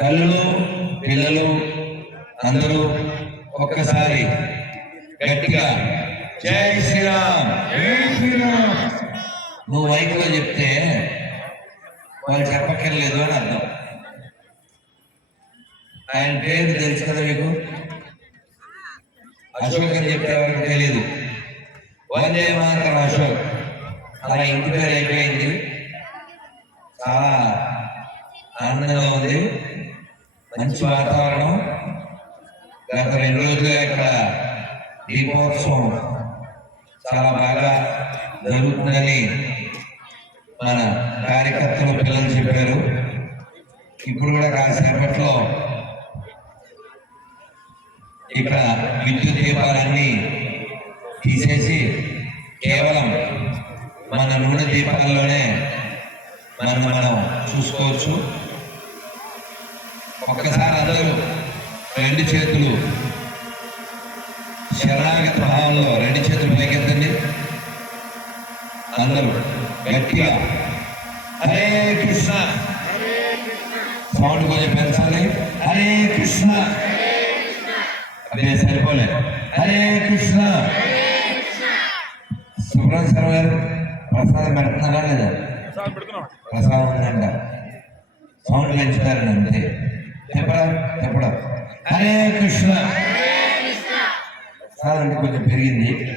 తల్లులు పిల్లలు అందరూ ఒక్కసారి గట్టిగా జై శ్రీరామ్. జై శ్రీరామ్. నువ్వు మైకులో చెప్తే వాళ్ళు చెప్పక్కర్లేదు అని అర్థం. ఆయన పేరు తెలుసు కదా మీకు? అశోక్ అని చెప్తే ఎవరికి తెలియదు వందే మాత్రం అశోక్. అలా ఇంటి పేరు అయిపోయింది. చాలా ఆనందంగా ఉంది. మంచి వాతావరణం. గత రెండు రోజులుగా ఇక్కడ దీపోత్సవం చాలా బాగా జరుగుతుందని మన కార్యకర్తలు పిల్లలు చెప్పారు. ఇప్పుడు కూడా కాసేపట్లో ఇక్కడ విద్యుత్ దీపాలన్నీ తీసేసి కేవలం మన నూనె దీపాల్లోనే మనం మనం చూసుకోవచ్చు. ఒక్కసారి అందరూ రెండు చేతులు. శరణాగత భావంలో రెండు చేతులు పైకెత్తండి. అందరూ గట్టిగా. హరే కృష్ణ. సౌండ్ కొంచెం పెంచాలి. హరే కృష్ణ. అదే సరిపోలే. హరే కృష్ణ. సుబ్రహ్మ సార్ గారు. ప్రసాదం పెడుతున్నారా లేదా? ప్రసాదం ఉందంట. సౌండ్ పెంచుతారని అంతే. చెప్పడా చెప్పడా హరే కృష్ణ. సార్ అంటే కొంచెం పెరిగింది.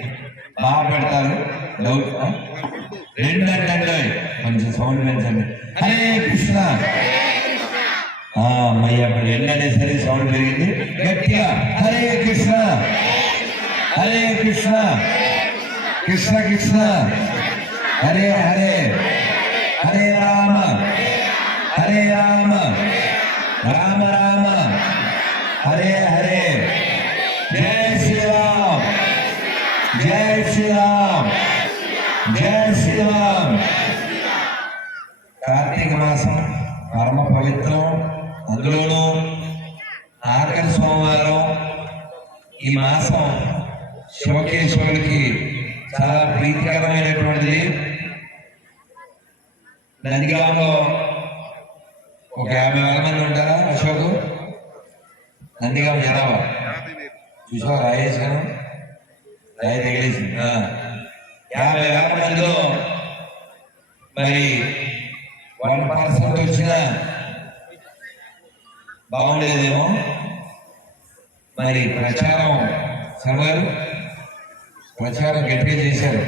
బాగా పెడతారు. డౌట్ రెండు అంటే కొంచెం సౌండ్ పెంచండి. హరే కృష్ణ. ఆ, అమ్మయ్య మరి రెండు అనేసరి సౌండ్ పెరిగింది? గట్టిగా హరే కృష్ణ. హరే కృష్ణ. కృష్ణ కృష్ణ. హరే హరే. హరే రామ. హరే రామ. రామ రామ. హరే హరే. జై శ్రీరామ్. జై శ్రీరామ్. జై శ్రీరామ్. కార్తీక మాసం పరమ పవిత్రం. అందులోనూ ఆఖరి సోమవారం ఈ మాసం శివకేశ్వరుడికి చాలా ప్రీతికరమైనటువంటిది. నందిగాంలో ఒక యాభై వేల మంది ఉంటారా అశోక్? నందిగా జనాభా చూసావా రాయేశాను రాయి తగిలేసి యాభై వేల మందిలో మరి వన్ పర్సెంట్ వచ్చిన బాగుండేదేమో. మరి ప్రచారం సభలు ప్రచారం గట్టిగా చేశారు.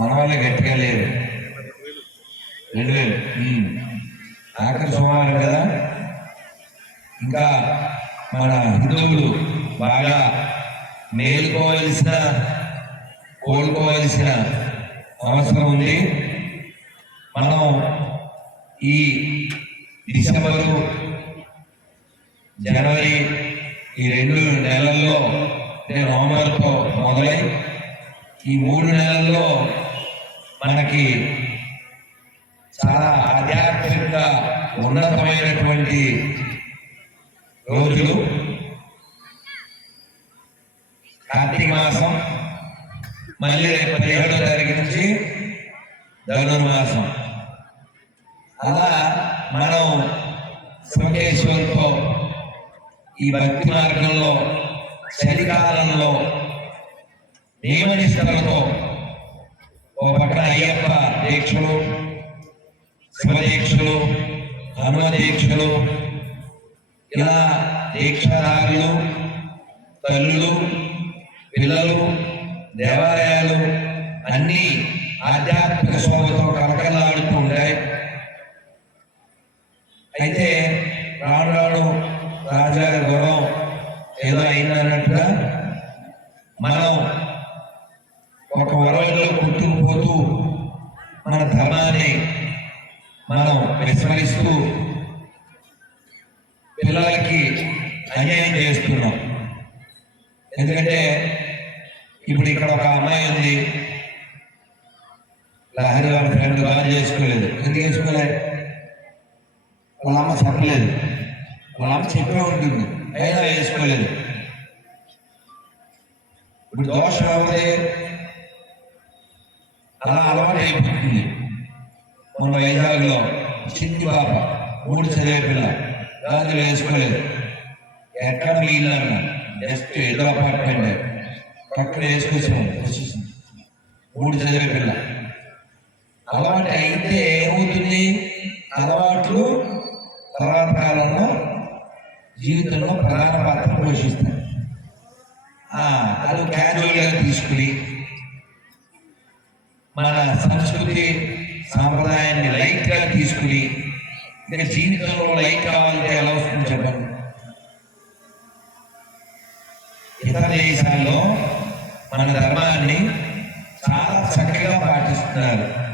మన వాళ్ళే గట్టిగా లేరు. రెండు వేలు. ఆఖరి సోమవారం కదా? ఇంకా మన హిందువులు బాగా మేలుకోవలసిన కోలుకోవలసిన అవసరం ఉంది. మనం ఈ డిసెంబరు జనవరి ఈ రెండు నెలల్లో అంటే నవంబర్తో మొదలై ఈ మూడు నెలల్లో మనకి చాలా ఆధ్యాత్మిక ఉన్నతమైనటువంటి రోజులు. కార్తీక మాసం మళ్ళీ రేపటి ఏడో తారీఖు నుంచి ధనుర్మాసం. అలా మనం శివకేశ్వరుతో ఈ భక్తి మార్గంలో చలికాలంలో నియమనిష్టలతో ఓ పక్కన అయ్యప్ప దీక్షలు శివదీక్షలు హనుమ దీక్షలు ఇలా దీక్షాదారులు తల్లులు పిల్లలు దేవాలయాలు అన్నీ ఆధ్యాత్మిక శోభతో కలకలాడుతూ ఉంటాయి. అయితే రాను రాను రాజాగారి గౌరవం ఏదో అయిందన్నట్టుగా మనం ఒక వరవలో పుట్టుకుపోతూ మన ధర్మాన్ని మనం విస్మరిస్తూ పిల్లలకి అన్యాయం చేస్తున్నాం. ఎందుకంటే ఇప్పుడు ఇక్కడ ఒక అమ్మాయి ఉంది. లహరి వాళ్ళ ఫ్రెండ్ బాగా చేసుకోలేదు. ఎందుకు చేసుకోలేదు వాళ్ళ అమ్మ చెప్పలేదు. వాళ్ళ అమ్మ చెప్పే ఉంటుంది. అయినా వేసుకోలేదు ఇప్పుడు దోషం ఎవరిది అలా అలవాటు అయిపోతుంది. మొన్న వైజాగ్లో చిన్ని పాప మూడు చదివే పిల్ల గాజులు వేసుకోలేదు ఎక్కడ మిగిలిన జస్ట్ ఏదో అపార్ట్మెంట్ పక్కన వేసుకొచ్చాము మూడు చదివే పిల్ల అలవాటు అయితే ఏమవుతుంది? అలవాట్లు తర్వాత కాలంలో జీవితంలో ప్రధాన పాత్ర పోషిస్తాయి. అది క్యాజువల్గా తీసుకుని మన సంస్కృతి లైట్గా ఇంకా జీవితంలో లైక్ కావాలంటే ఎలా వస్తుంది చెప్పండి? ఇతర దేశాల్లో మన ధర్మాన్ని చాలా చక్కగా పాటిస్తున్నారు.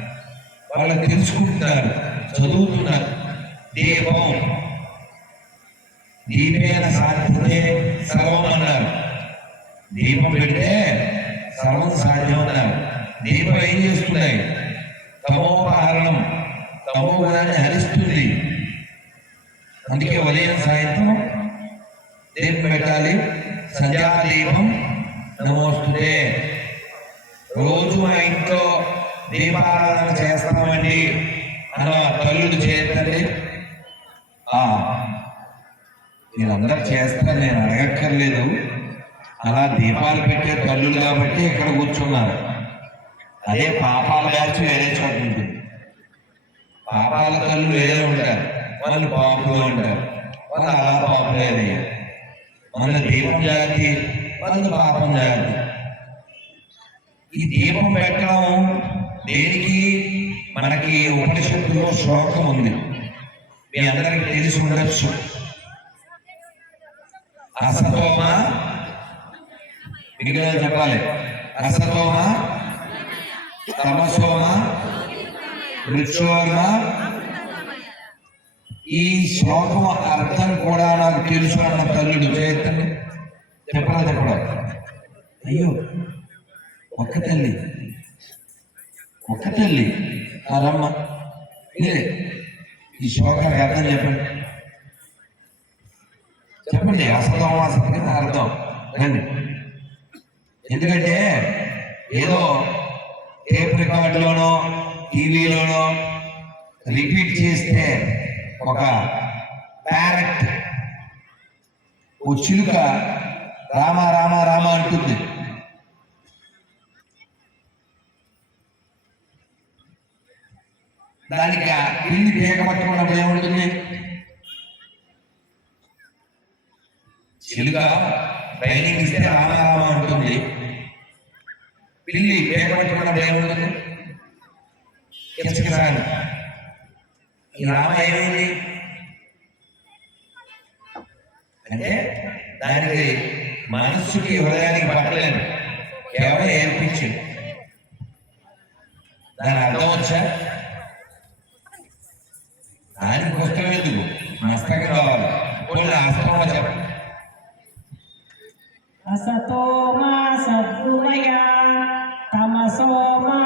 వాళ్ళు తెలుసుకుంటున్నారు చదువుతున్నారు. దీపం దీపేన సాధ్యతే సర్వం అన్నారు. దీపం పెడితే సర్వం సాధ్యం అన్నారు. దీపం ఏం చేస్తున్నాయి? తమోగుణాన్ని హరిస్తుంది అందుకే ఉదయం సాయంత్రం దీపం పెట్టాలి. సంధ్యాదీపం నమోస్తుతే రోజు మా ఇంట్లో దీపారాధన చేస్తామండి అన్న తల్లుడు చేతండి. ఆ, మీరందరూ చేస్తారు నేను అడగక్కర్లేదు. అలా దీపాలు పెట్టే తల్లులు కాబట్టి ఇక్కడ కూర్చున్నారు. అదే పాపాల బ్యాచ్ వేరే పాపాల కళ్ళు వేరే ఉంటారు. వాళ్ళు పాపులు ఉంటారు వాళ్ళు అలా పాపులేదయ్యారు మన దీపం జాతి వాళ్ళు పాపం జాతి ఈ దీపం పెట్టడం దేనికి? మనకి ఉపనిషత్తులో శ్లోకం ఉంది. మీ అందరికి తెలిసి ఉండొచ్చు. అసతోమ మిగిలిన చెప్పాలి. అసతోమ తమసోమ మృత్యోమ ఈ శ్లోకం అర్థం కూడా నాకు తెలుసు అన్న తల్లుడు చేతండి చెప్పరా చెప్పడం అయ్యో ఒక్క తల్లి. ఒక్క తల్లి. ఆ రమ్మ. ఇదే ఈ శ్లోకానికి అర్థం చెప్పండి. చెప్పండి అసతం అసతం అర్థం? రండి. ఎందుకంటే ఏదో టేప్ రికార్డులోనో టీవీలోనో రిపీట్ చేస్తే ఒక ప్యారెట్ ఓ చిలుక రామ రామ రామ అంటుంది. దానికి ఆ పిల్లి పేక పట్టుకున్నప్పుడు ఏముంటుంది చిలుక ట్రైనింగ్ ఇస్తే రామ రామ అంటుంది. పిల్లి పేక పట్టుకున్నప్పుడు ఏముంటుంది కిచకిచాను ఈ లాభం ఏమైంది అంటే దానికి మనస్సుకి హృదయానికి పట్టలేదు కేవలం ఏర్పించింది దాని అర్థం వచ్చా? దాని పుస్తకం ఎందుకు మస్తకం కావాలి కొన్ని అసలు చెప్పండి. అసతో మా సద్గుణయా తమసో మా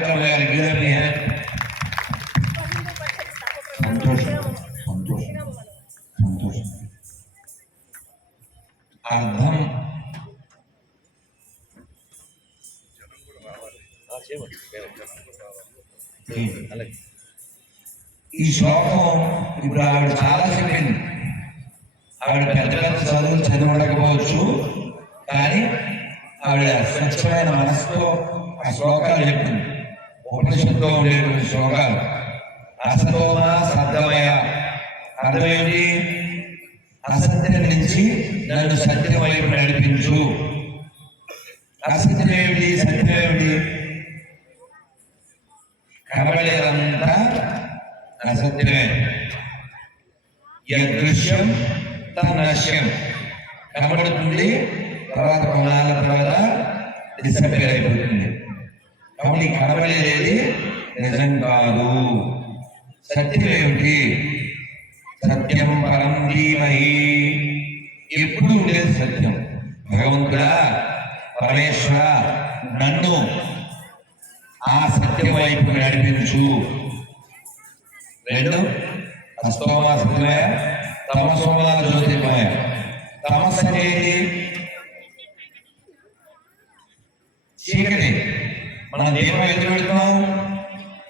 కార్యక్రమం గారి గీతని సంతోషం సంతోషం సంతోషం. అర్థం. ఈ శ్లోకం ఇప్పుడు ఆవిడ చాలా చెప్పింది. ఆవిడ పెద్ద పెద్ద చదువులు చదవడకపోవచ్చు కానీ ఆవిడ స్వచ్ఛమైన మనసుతో ఆ శ్లోకాలు చెప్పింది. ఉపనిషత్తులో ఉండేటువంటి శ్లోకాలు. అసతోమ సత్యమయ అర్థమేంటి? అసత్యం నుంచి నన్ను సత్యం వైపు నడిపించు. అసత్యం ఏమిటి? సత్యం ఏమిటి? కనబడేదంతా అసత్యమే. యదృశ్యం తన్నశ్యం. కనబడుతుంది తర్వాత కొన్నాళ్ళ తర్వాత డిసపేర్ అయిపోతుంది. కాబట్టి కనబడేది నిజం కాదు. సత్యం ఏమిటి? సత్యం పరం ధీమహి. ఎప్పుడు ఉండేది సత్యం? భగవంతుడా? పరమేశ్వర? నన్ను ఆ సత్యం వైపు నడిపించు. రెండు అస్తోమా సత్యమయ తమసోమా జ్యోతిర్మయ. తమస్సు అనేది చీకటి. మనం దీపం ఎదురు పెడుతున్నాం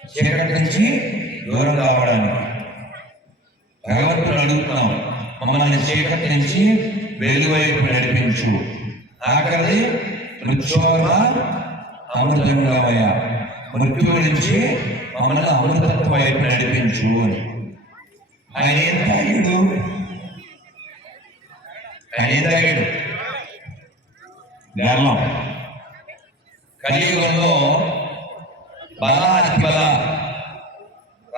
చీకటి నుంచి దూరం కావడానికి. భగవంతుడు అడుగుతున్నాం మమ్మల్ని చీకటి నుంచి వెలువైపు నడిపించు. ఆఖరి మృత్యోగ అమృతంగామయ మృత్యువు నుంచి మమ్మల్ని అమృతత్వ వైపు నడిపించు అని. ఆయన ఏం తాగాడు? ఆయన ఏం తాగాడు? గర్వం కలియుగంలో బల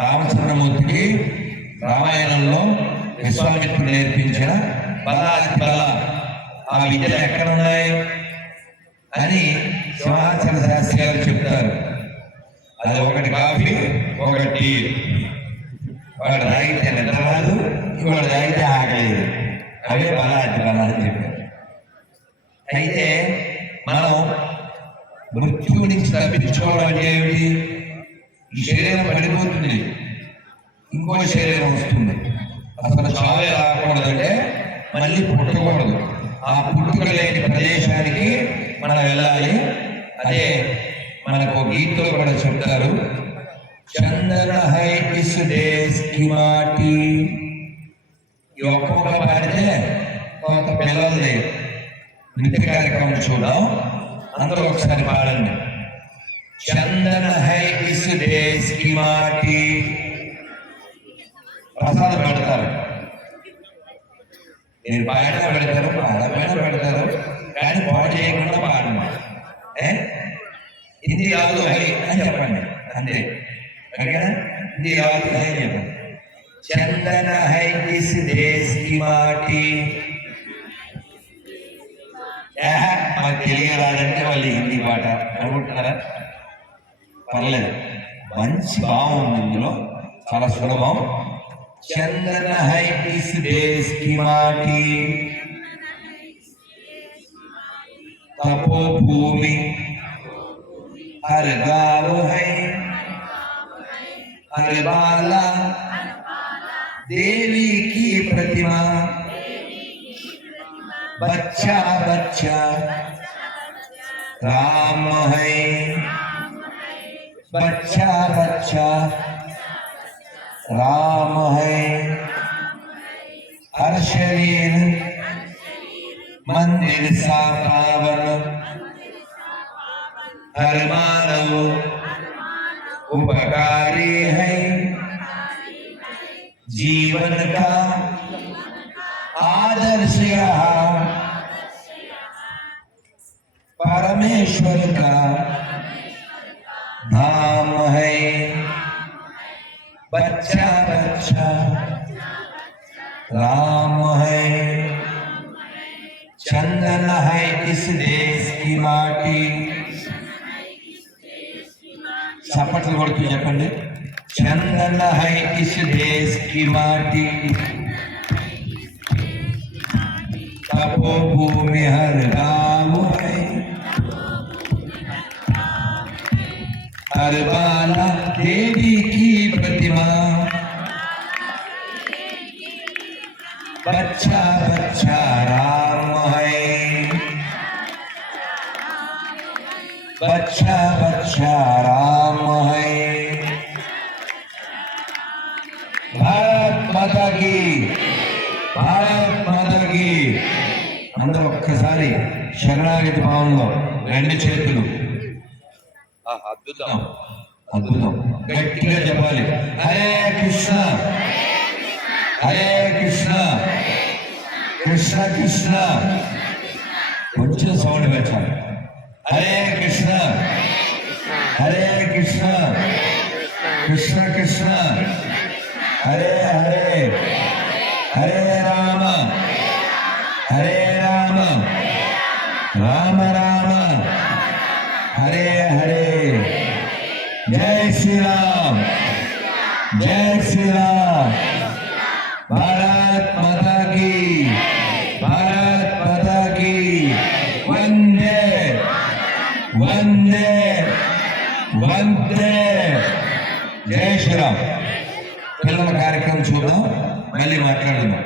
రామచంద్రమూర్తికి రామాయణంలో విశ్వామిత్రుడు నేర్పించిన బల ఆ విద్యలు ఎక్కడ ఉన్నాయి అని సింహాచల శాస్త్రి గారు చెప్తారు. అది ఒకటి కాఫీ ఒకటి టీ. వాడు తాగితే నిద్ర రాదు ఇంకోటి తాగితే ఆగలేదు అవే బల అని చెప్పి అయితే మనం మృత్యువు నుంచి తప్పించుకోవడం అంటే ఏమిటి? ఈ శరీరం పడిపోతుంది. ఇంకో శరీరం వస్తుంది. అసలు చావే రాకూడదంటే మళ్ళీ పుట్టకూడదు. ఆ పుట్టుక లేని ప్రదేశానికి మనం వెళ్ళాలి. అదే మనకు గీతలో కూడా చెప్తారు. చందన హై ఇస్ డేస్కి మాటి. ఈ పాడితే కొంత పిల్లల్ని నృత్య కార్యక్రమం చూద్దాం. అందరూ ఒకసారి పాడండి. చందన హై ఇస్ దేశ్కి మాటి. ప్రసాదం పెడతారు. నేను పాడినా పెడతారు పాడమైనా పెడతారు కానీ పాడు చేయకుండా పాడండి ఏ? హిందీ రాదు హై అని చెప్పండి. అంతే. ఓకేనా? హిందీ రాదు హై అని చెప్పండి. చందన హై ఇస్ దేశ్కి మాటి. మాకు తెలియరాదంటే వాళ్ళు హిందీ పాట. అనుకుంటున్నారా? పర్లేదు మంచి భావం ఉంది ఇందులో చాలా సులభం చందన హై ఇస్ దేశ్ కి మాటి తపో భూమి हर गाँव है हर बाला देवी की प्रतिमा बच्चा बच्चा राम है बच्चा बच्चा। राम है। हर शरीर। मंदिर सा पावन। हर मानव उपकारी है। जीवन का आदर्श रहा। परमेश्वर का बच्चा बच्चा। राम है। चंदन है इस देश की माटी? चपट पड़ती चपंड चंदन है इस देश की माटी? तपो हर राम है। हर बाला देवी శరణాగతి భావంలో రెండు చేతులు. హరే కృష్ణ. కృష్ణ కృష్ణ. కొంచెం సౌండ్ పెట్టాలి. హరే కృష్ణ. హరే కృష్ణ. కృష్ణ కృష్ణ. హరే హరే. హరే రామ. హరే రామ. రామ రామ హరే హరే జై శ్రీరామ్ జై శ్రీరామ్ భారత్ మాతా की। భారత్ మాతా की। వందే వందే వందే జై శ్రీరామ్ పిల్లల కార్యక్రమం చూద్దాం మళ్ళీ మాట్లాడుదాం